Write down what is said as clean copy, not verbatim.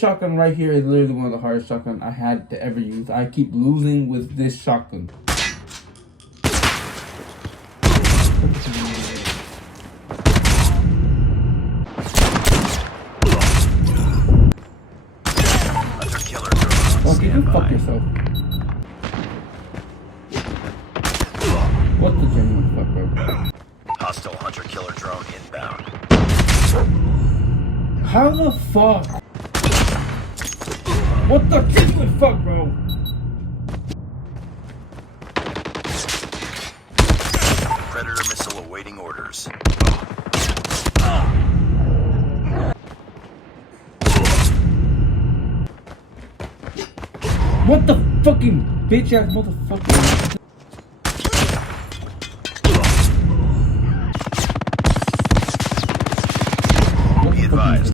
Shotgun right here is literally one of the hardest shotgun I had to ever use. I keep losing with this shotgun. Well, you fuck yourself. What the genuine fuck, bro? Hostile hunter-killer drone inbound. How the fuck? What the genuine fuck, bro? Predator missile awaiting orders. What the fucking bitch ass motherfucker?